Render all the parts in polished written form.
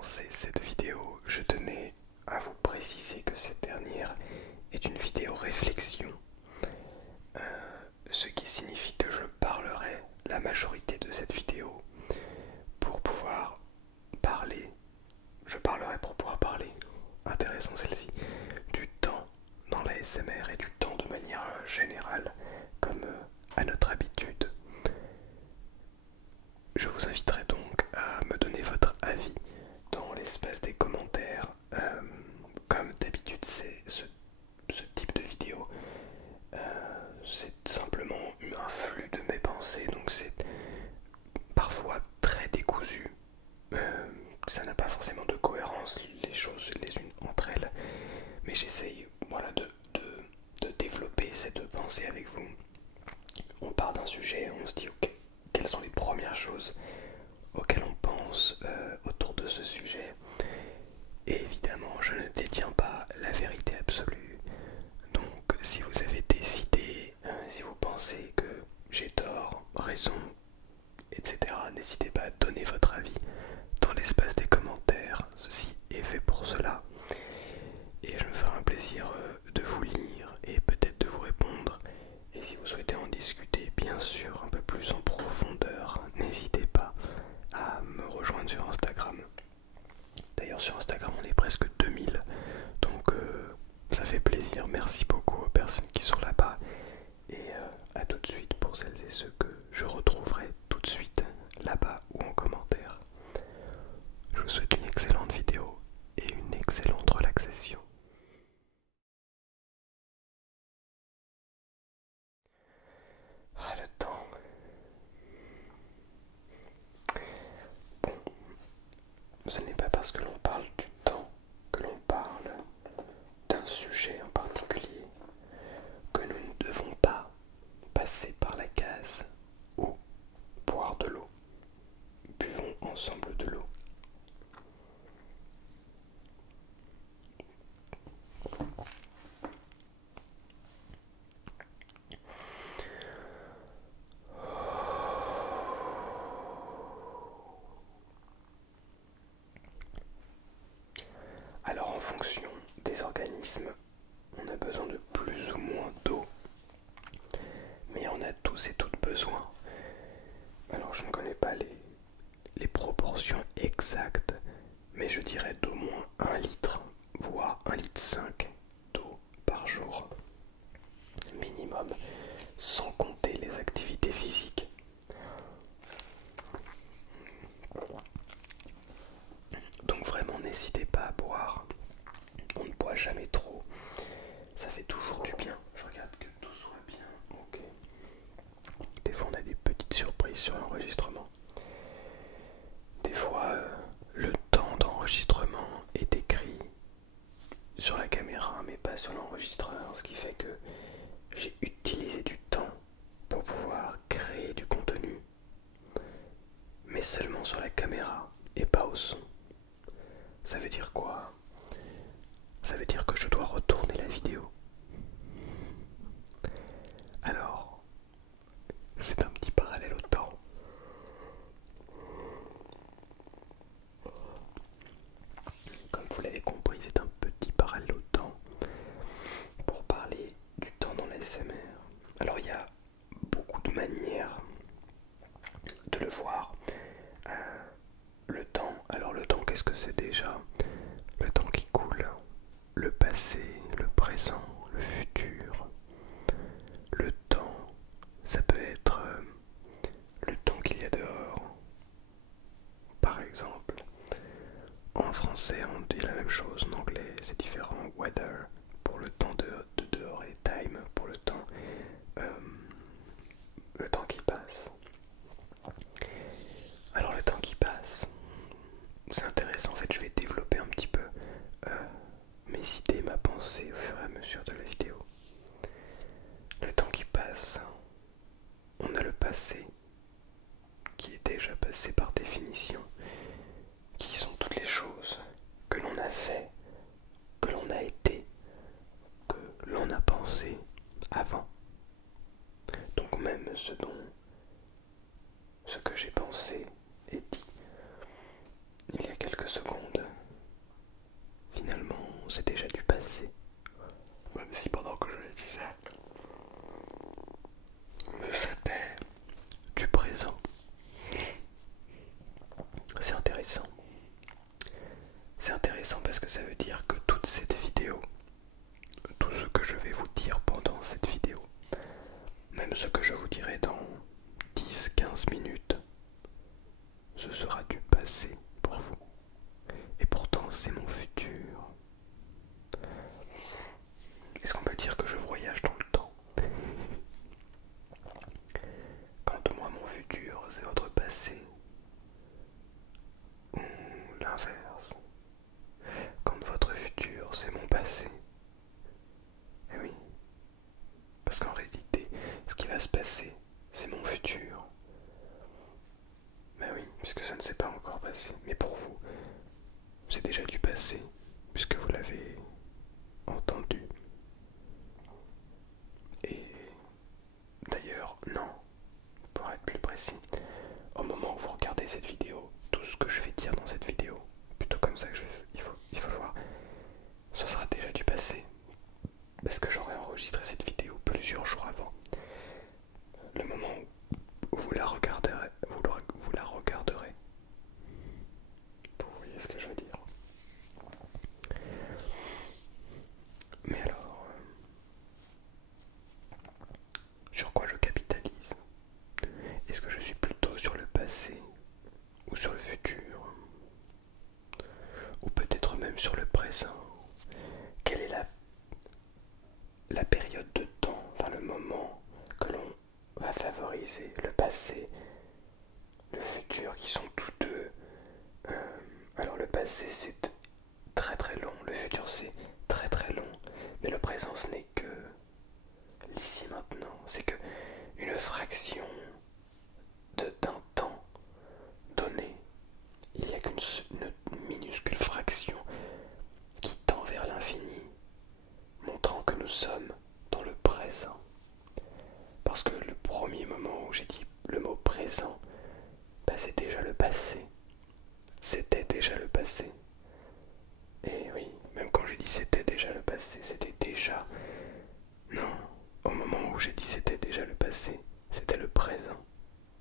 commencer cette vidéo, je tenais à vous préciser que cette dernière est une vidéo réflexion, ce qui signifie que je parlerai la majorité de cette vidéo pour pouvoir parler, intéressant celle-ci, du temps dans la SMR et du temps de manière générale, comme à notre habitude. Je vous inviterai donc à me donner votre avis dans l'espace des commentaires. Comme d'habitude, c'est ce type de vidéo. C'est simplement un flux de mes pensées, donc c'est parfois très décousu. Ça n'a pas forcément de cohérence, les choses les unes entre elles. Mais j'essaye de développer cette pensée avec vous. On part d'un sujet, on se dit ok, quelles sont les premières choses auxquelles on pense autour de ce sujet. Et évidemment, je ne détiens pas la vérité absolue. Donc, si vous avez des idées, si vous pensez que j'ai tort, raison, etc., n'hésitez pas à donner votre avis dans l'espace des commentaires. Ceci est fait pour cela. Et je me ferai un plaisir de vous lire et peut-être de vous répondre. Et si vous souhaitez en discuter, bien sûr, un peu plus en profondeur, n'hésitez pas à me rejoindre sur Instagram. D'ailleurs, sur Instagram, on est presque 2000, donc ça fait plaisir. Merci beaucoup aux personnes qui sont là-bas. Et à tout de suite pour celles et ceux que je retrouverai tout de suite là-bas ou en commentaire. Je vous souhaite une excellente vidéo et une excellente relaxation. Ah, le temps. Bon, ce n'est pas parce que l'on parle du temps que l'on parle d'un sujet en particulier que nous ne devons pas passer par la case ou boire de l'eau. Buvons ensemble de l'eau. Alors en fonction des organismes, on a besoin de plus ou moins d'eau, mais on a tous et toutes besoin. Alors je ne connais pas les proportions exactes, mais je dirais d'au moins 1 litre, voire 1,5 litre d'eau par jour, minimum, sans compter les activités physiques. Donc vraiment n'hésitez pas à boire, on ne boit jamais trop, ça fait toujours du bien. Je regarde que tout soit bien, ok. Des fois on a des petites surprises sur l'enregistrement. Des fois le temps d'enregistrement est écrit sur la caméra mais pas sur l'enregistreur, ce qui fait que j'ai utilisé du temps pour pouvoir créer du contenu, mais seulement sur la caméra et pas au son. Ça veut dire quoi? Ça veut dire que je dois retourner la vidéo. Alors, c'est un petit parallèle au temps. Comme vous l'avez compris, c'est un petit parallèle au temps pour parler du temps dans la SMR. Alors il y a beaucoup de manières de le voir. Le temps, alors le temps, qu'est-ce que c'est déjà? Le temps qui coule, le passé, le présent, le futur. Le temps, ça peut être le temps qu'il y a dehors. Par exemple, en français on dit la même chose, en anglais c'est différent. Weather pour le temps de dehors et time pour le temps qui passe. Alors le temps qui passe, c'est intéressant, en fait je vais développer un petit peu mes idées, ma pensée au fur et à mesure de la vidéo. Le temps qui passe, on a le passé qui est déjà passé par définition, qui sont toutes les choses que l'on a fait, que l'on a été intéressant. C'est intéressant parce que ça veut dire que toute cette vidéo, tout ce que je vais vous dire pendant cette vidéo, même ce que je vous dirai dans 10-15 minutes, ce sera du passé pour vous. Et pourtant c'est mon futur. Est-ce qu'on peut dire que je voyage dans le temps? Quand moi mon futur c'est votre passé, ou l'inverse. Quand votre futur c'est mon passé. Eh oui, parce qu'en réalité, ce qui va se passer, c'est mon futur. Mais oui, puisque ça ne s'est pas encore passé. Mais pour vous, c'est déjà du passé, puisque vous l'avez entendu. Et d'ailleurs, non, pour être plus précis, au moment où vous regardez cette vidéo, tout ce que je vais dire dans cette vidéo, plutôt comme ça que il faut le voir, ce sera déjà du passé. Parce que j'aurais enregistré cette vidéo plusieurs jours avant. Le moment où vous la regarderez, vous la regarderez. Vous voyez ce que je veux dire. Mais alors, sur quoi je capitalise? Est-ce que je suis plutôt sur le passé ou sur le futur? Ou peut-être même sur le présent? Quelle est la période de temps, enfin le moment que l'on va favoriser? Le passé, le futur, qui sont tous deux. Alors le passé c'est très très long, le futur c'est très très long, mais le présent ce n'est que l'ici maintenant, c'est que une fraction d'un temps donné. Il n'y a qu'une minuscule fraction qui tend vers l'infini, montrant que nous sommes dans le présent. Parce que le premier moment où j'ai dit le mot présent, bah, c'est déjà le passé. C'était déjà le passé. Et oui, même quand j'ai dit c'était déjà le passé, c'était déjà... Non, au moment où j'ai dit c'était déjà le passé, c'était le présent.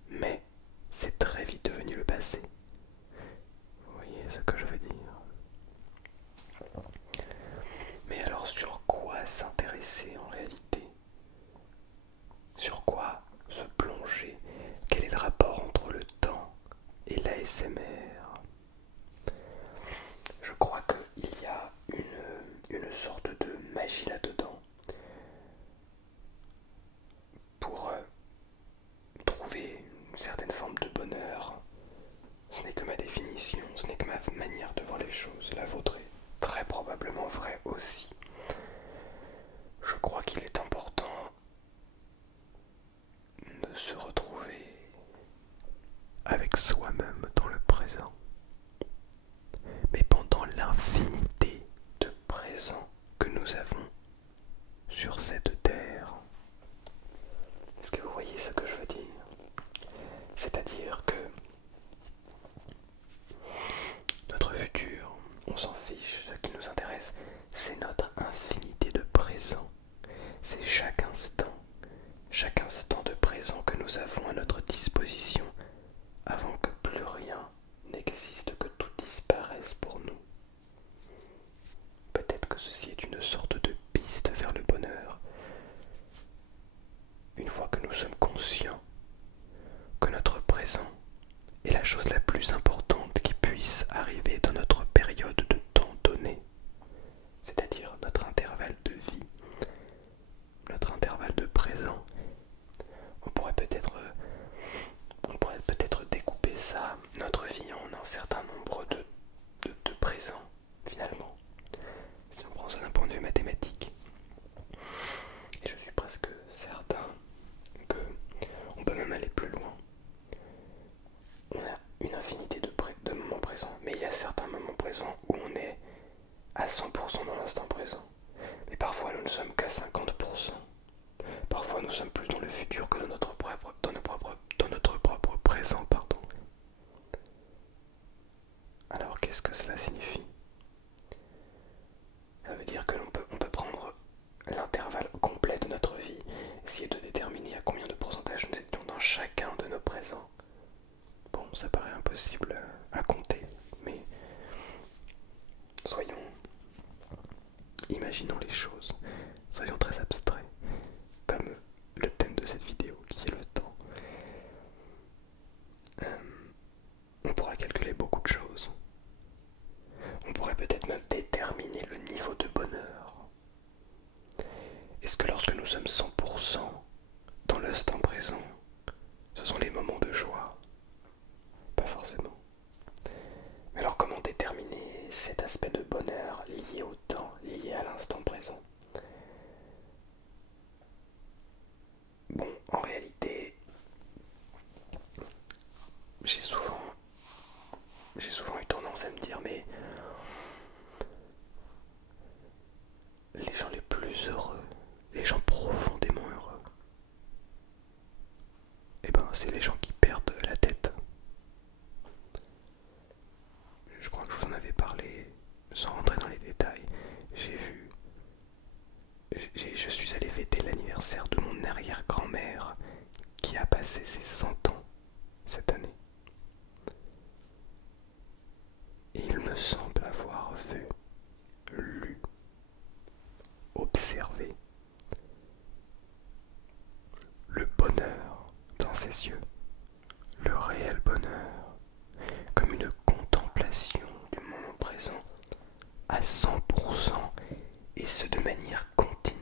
Mais c'est très vite devenu le passé. Vous voyez ce que je veux dire? Mais alors sur quoi s'intéresser en réalité? Sur quoi se plonger? Quel est le rapport entre le temps et l'ASMR? Je crois qu'il y a une sorte de magie là-dedans pour trouver une certaine forme de bonheur. Ce n'est que ma définition, ce n'est que ma manière de voir les choses. La vôtre est très probablement vraie aussi. Je crois qu'il est important de se retrouver avec soi-même dans le présent. Mais pendant l'infinité de présents que nous avons sur cette terre. Est-ce que vous voyez ce que je veux dire? C'est-à-dire que notre futur, on s'en fiche, ce qui nous intéresse, c'est notre infinité de présents. C'est chaque instant de présent que nous avons à notre disposition avant que plus rien n'existe, que tout disparaisse pour nous. Peut-être que ceci est une sorte de piste vers le bonheur. Une fois que nous sommes conscients que notre présent est la chose la plus importante qui puisse arriver dans notre période de temps donné, c'est-à-dire notre intervalle de vie, notre intervalle de présent. On pourrait peut-être découper ça, notre vie, en un certain nombre de présents, finalement, si on prend ça d'un point de vue mathématique. Et je suis presque certain que on peut même aller plus loin. On a une infinité de moments présents, mais il y a certains moments présents où on est à 100% dans l'instant présent. Mais parfois nous ne sommes qu'à 50%. Parfois nous sommes plus dans le futur que dans notre propre présent, pardon. Alors qu'est-ce que cela signifie? Ça veut dire que on peut prendre l'intervalle complet de notre vie, essayer de déterminer à combien de pourcentage nous étions dans chacun de nos présents. Bon, ça paraît impossible à compter, cet aspect de bonheur lié au temps, lié à l'instant présent. Bon, en réalité, j'ai souvent, j'ai souvent eu tendance à me dire, mais les gens les plus heureux, les gens profondément heureux, eh ben, c'est les gens qui perdent la tête. Je crois que je vous en avais parlé sans rentrer dans les détails. J'ai vu, je suis allé fêter l'anniversaire de mon arrière-grand-mère qui a passé ses 100 ans cette année. Et il me semble avoir vu, lu, observé le bonheur dans ses yeux, le réel bonheur, comme une contemplation du moment présent à 100% et ce de manière continue.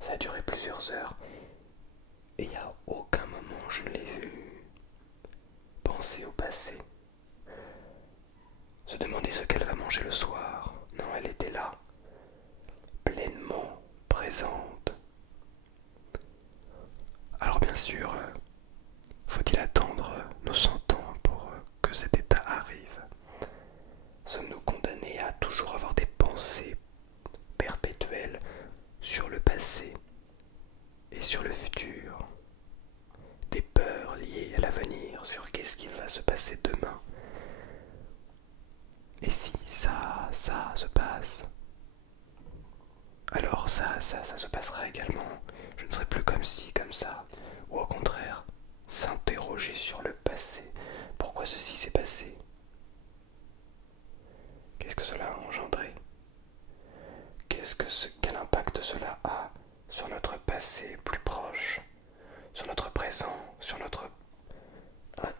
Ça a duré plusieurs heures et il n'y a aucun moment où je l'ai vu penser au passé, se demander ce qu'elle va manger le soir. Non, elle était là, pleinement présente. Alors bien sûr, faut-il attendre nos 100 ans pour que cet état arrive? Sommes-nous condamnés à toujours avoir des pensées perpétuelles sur le passé et sur le futur? Des peurs liées à l'avenir, sur qu'est-ce qu'il va se passer demain? Et si ça se passe, alors ça se passera également. Je ne serai plus comme ci, comme ça. Ou au contraire, s'interroger sur le passé. Pourquoi ceci s'est passé? Qu'est-ce que cela a engendré? Quel impact cela a sur notre passé plus proche, sur notre présent, sur notre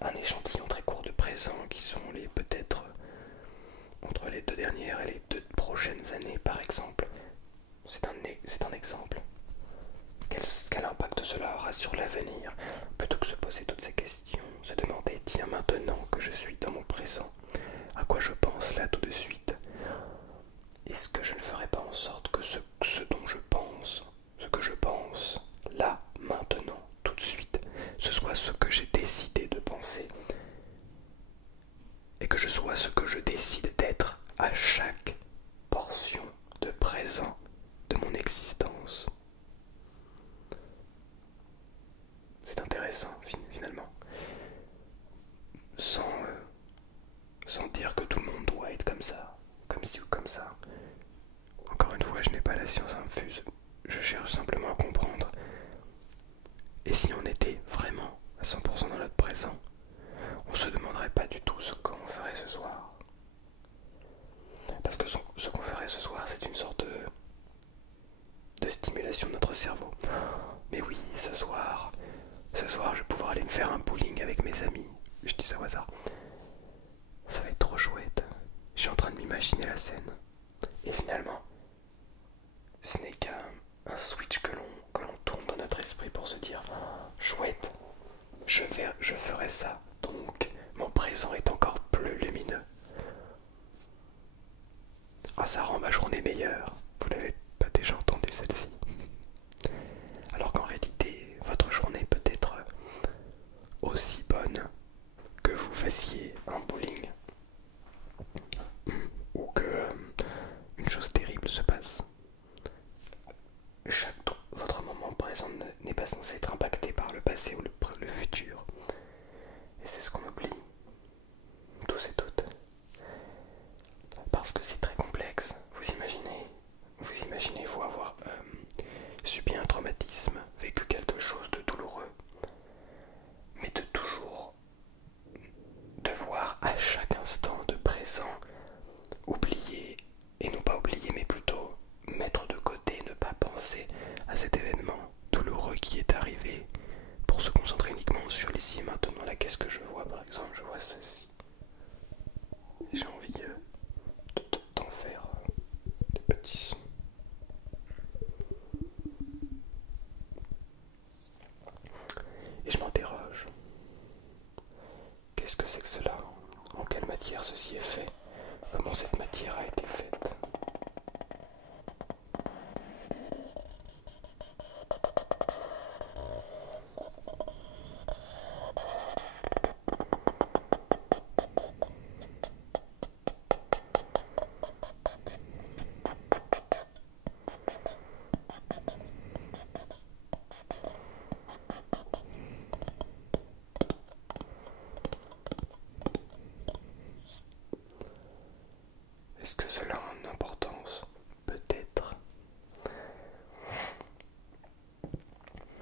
un échantillon très court de présent qui sont les peut-être entre les 2 dernières et les 2 prochaines années par exemple. C'est un exemple. Quel impact cela aura sur l'avenir? Plutôt que de se poser toutes ces questions, se demander, tiens, maintenant que je suis dans mon présent, à quoi je pense là tout de suite? Est-ce que je ne ferai pas en sorte que ce dont je pense, ce que je pense là, maintenant, tout de suite, ce soit ce que j'ai décidé de penser et que je sois ce que je décide d'être à chaque portion de présent de mon existence? C'est intéressant finalement. Sans dire que tout le monde doit être comme ça, comme ci ou comme ça. Encore une fois, je n'ai pas la science infuse. Je cherche simplement à comprendre. Et si on était vraiment à 100% dans notre présent, on ne se demanderait pas du tout ce qu'on ferait ce soir. Parce que ce qu'on ferait ce soir, c'est une sorte de stimulation de notre cerveau. Mais oui, ce soir, je vais pouvoir aller me faire un bowling avec mes amis. Je dis ça au hasard. Ça va être trop chouette. Je suis en train de m'imaginer la scène. Et finalement, ce n'est qu'un switch que l'on tourne dans notre esprit pour se dire oh, chouette, je ferai ça. Donc, mon présent est encore plus lumineux. Oh, ça rend ma journée meilleure. Vous l'avez pas déjà entendu celle-ci? Alors qu'en réalité, votre journée peut être aussi bonne que vous fassiez un bowling ou que une chose terrible se passe. Votre moment présent n'est pas censé être impacté par le passé ou le futur. Et c'est ce qu'on oublie, tous et toutes. Parce que c'est très complexe. Vous imaginez vous avoir subi un traumatisme, vécu quelque chose de douloureux, mais de toujours devoir à chaque instant de présent oublier, et non pas oublier mais plutôt mettre de côté, ne pas penser à cet événement douloureux qui est arrivé pour se concentrer uniquement sur l'ici et maintenant. Là, qu'est-ce que je vois par exemple? Je vois ceci. J'ai envie d'en faire des petits sons. Et je m'interroge. Qu'est-ce que c'est que cela? En quelle matière ceci est fait? comment cette matière a été faite. Est-ce que cela a une importance? Peut-être.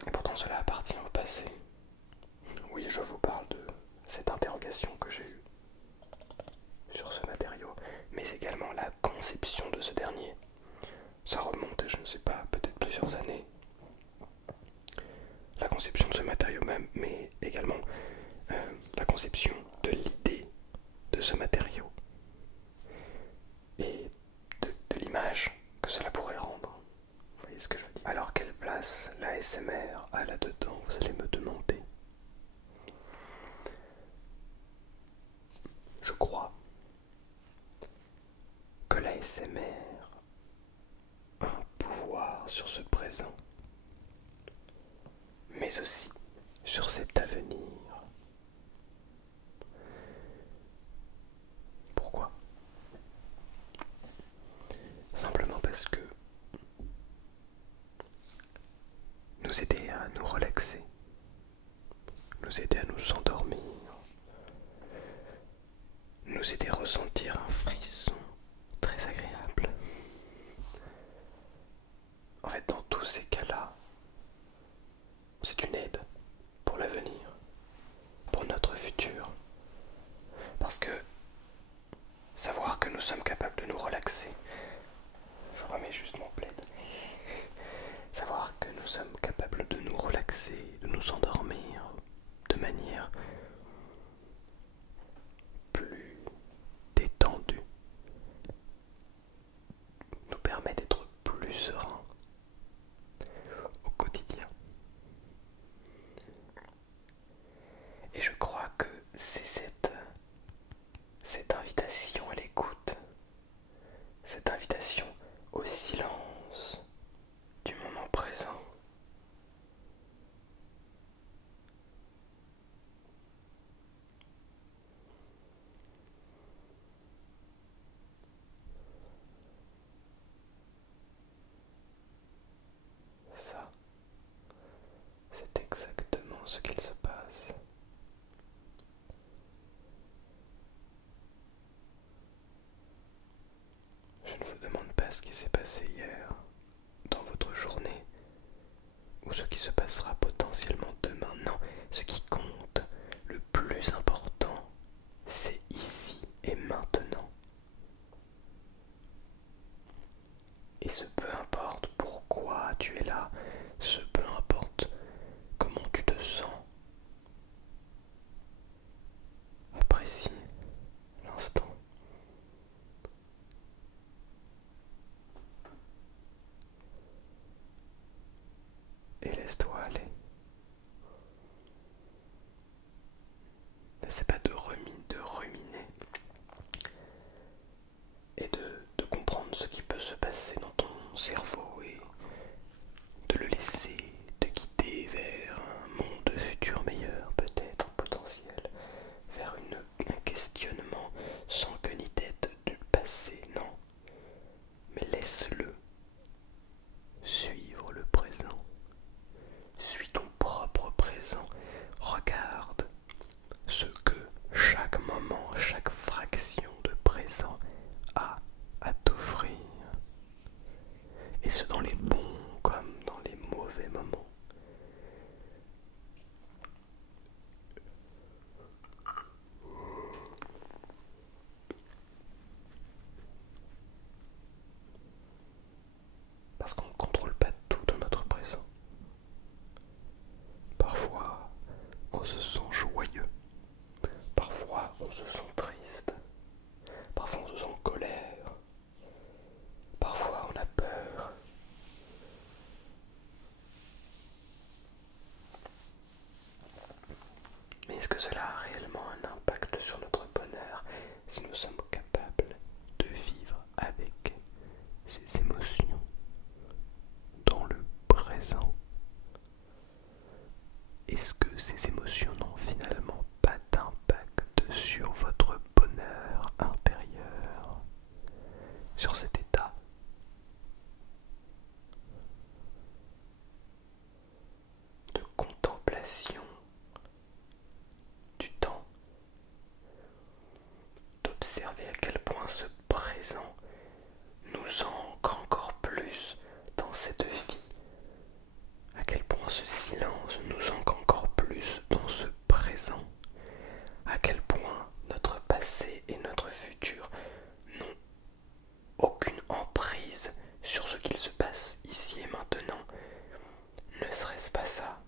Et pourtant cela appartient au passé. Oui, je vous parle de cette interrogation que j'ai eue sur ce matériau, mais également la conception de ce dernier. Ça remonte à, je ne sais pas, peut-être plusieurs années. La conception de ce matériau même, mais également la conception de l'idée de ce matériau et de l'image que cela pourrait rendre. Vous voyez ce que je veux dire? Alors quelle place la l'ASMR a là-dedans, vous allez me demander? Je crois que la l'ASMR a un pouvoir sur ce présent, mais aussi sur cet avenir. Pourquoi? Simplement parce que nous aider à nous relaxer, nous aider à nous endormir, nous aider à ressentir un frisson très agréable. En fait, dans tous ces cas-là, c'est une aide pour l'avenir, pour notre futur. Parce que savoir que nous sommes capables de nous relaxer, je remets juste mon plaid, savoir que nous sommes capables de nous relaxer, de nous endormir de manière plus détendue, nous permet d'être plus sereins au quotidien. Et je crois que c'est cette invitation à l'écoute, cette invitation au silence du moment présent, ça, c'est exactement ce qu'il se passe. Je ne vous demande pas ce qui s'est passé hier dans votre journée ou ce qui se passera potentiellement demain. Non, ce qui compte, le plus important, c'est ici et maintenant. Et ce peu importe pourquoi tu es là, ce peu importe comment tu te sens, apprécie l'instant. Et laisse-toi aller. observer à quel point ce présent nous ancre encore plus dans cette vie, à quel point ce silence nous ancre encore plus dans ce présent, à quel point notre passé et notre futur n'ont aucune emprise sur ce qu'il se passe ici et maintenant. Ne serait-ce pas ça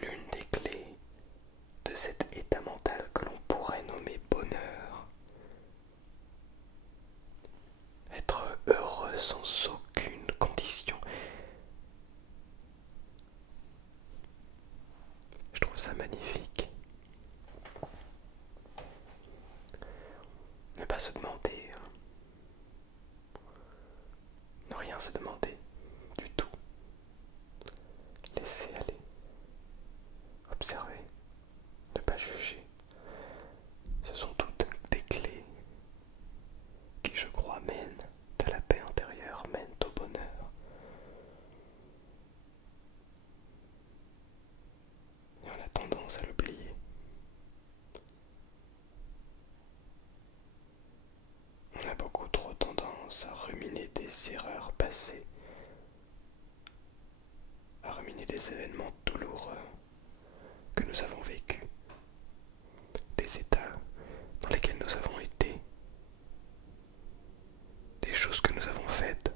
l'une des clés de cet état mental que l'on pourrait nommer bonheur? Être heureux sans aucune condition. Je trouve ça magnifique. Ne pas se demander, ne rien se demander du tout. Laisser aller, observer, ne pas juger. Ce sont toutes des clés qui, je crois, mènent à la paix intérieure, mènent au bonheur. Et on a tendance à l'oublier. On a beaucoup trop tendance à ruminer des erreurs passées, à ruminer des événements douloureux que nous avons vécus, des états dans lesquels nous avons été, des choses que nous avons faites,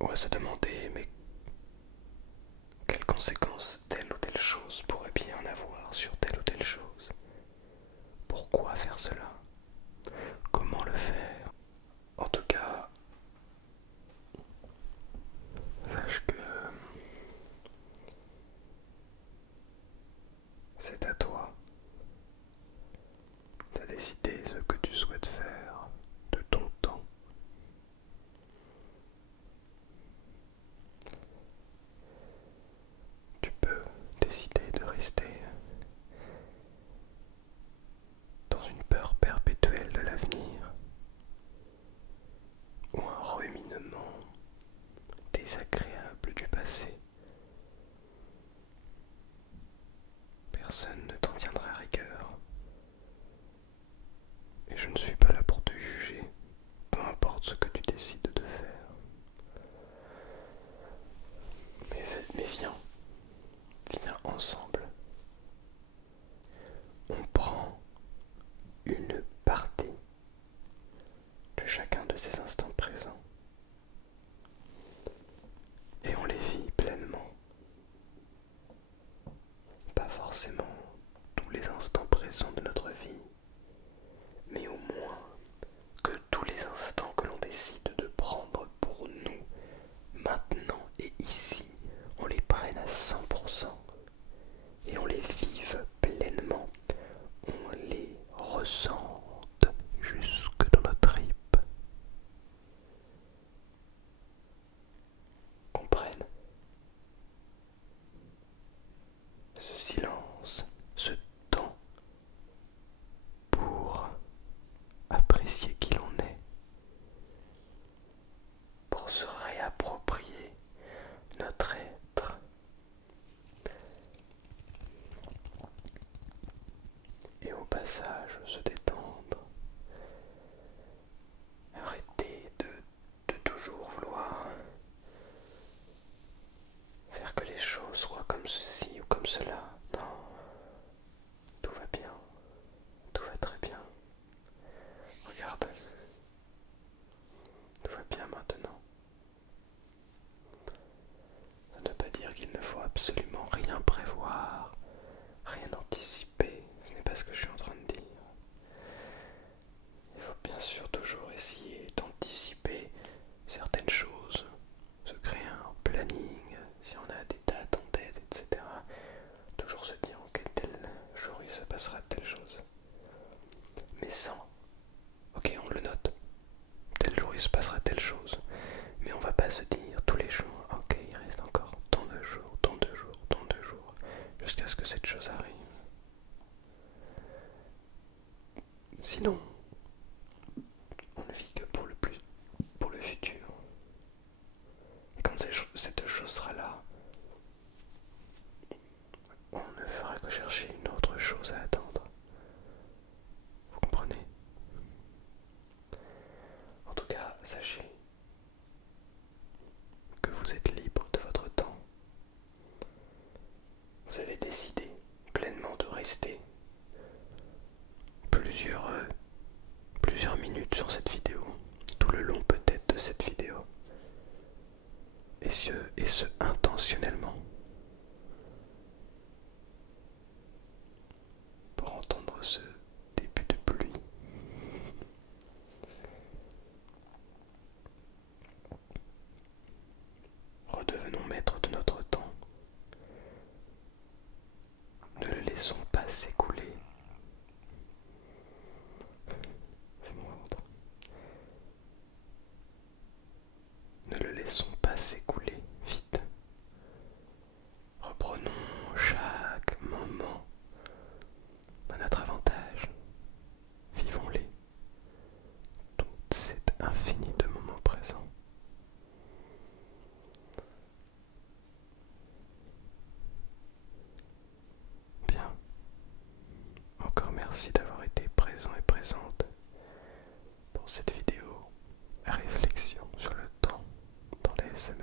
ou à se demander mais quelles conséquences telle ou telle chose pourrait bien avoir sur telle ou telle chose. Pourquoi faire cela? Comment le faire? En tout cas, sache que c'est à toi de décider ce que tu souhaites faire de ton temps. Tu peux décider de rester dans une peur perpétuelle de l'avenir ou un ruminement désagréable du passé. Personne ne t'en tiendra rigueur. Et je ne suis pas là pour te juger, peu importe ce que tu décides de faire. Mais viens ensemble. On prend une partie de chacun de ces instants présents et on les vit pleinement. Pas forcément tous les instants présents de notre vie, mais au moins que tous les instants que l'on décide de prendre pour nous, maintenant et ici, on les prenne à 100% et on les vive pleinement, on les ressente jusque dans nos tripes. Comprenne ce silence, ce temps pour apprécier qui l'on est, pour se réapproprier notre être et au passage se détendre. Arrêter de toujours vouloir faire que les choses soient comme ceci ou comme cela. Non, tout va bien, tout va très bien. Regarde, tout va bien maintenant. Ça ne veut pas dire qu'il ne faut absolument rien prévoir, rien anticiper, ce n'est pas ce que je suis en train de dire. Il faut bien sûr toujours essayer d'anticiper certaines choses, se créer un planning, si on a des dates en tête, etc. Toujours se dire ok, tel jour il se passera telle chose. Mais sans, ok on le note, tel jour il se passera telle chose. Mais on va pas se dire tous les jours, ok il reste encore tant de jours, tant de jours, tant de jours, jusqu'à ce que cette chose arrive. Sinon, on ne vit que pour le futur. Et quand cette chose sera là, on ne fera que chercher Merci d'avoir été présent et présente pour cette vidéo réflexion sur le temps dans les ASMR.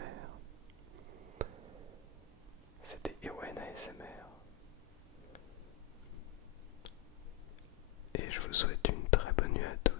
C'était Ewen ASMR. Et je vous souhaite une très bonne nuit à tous.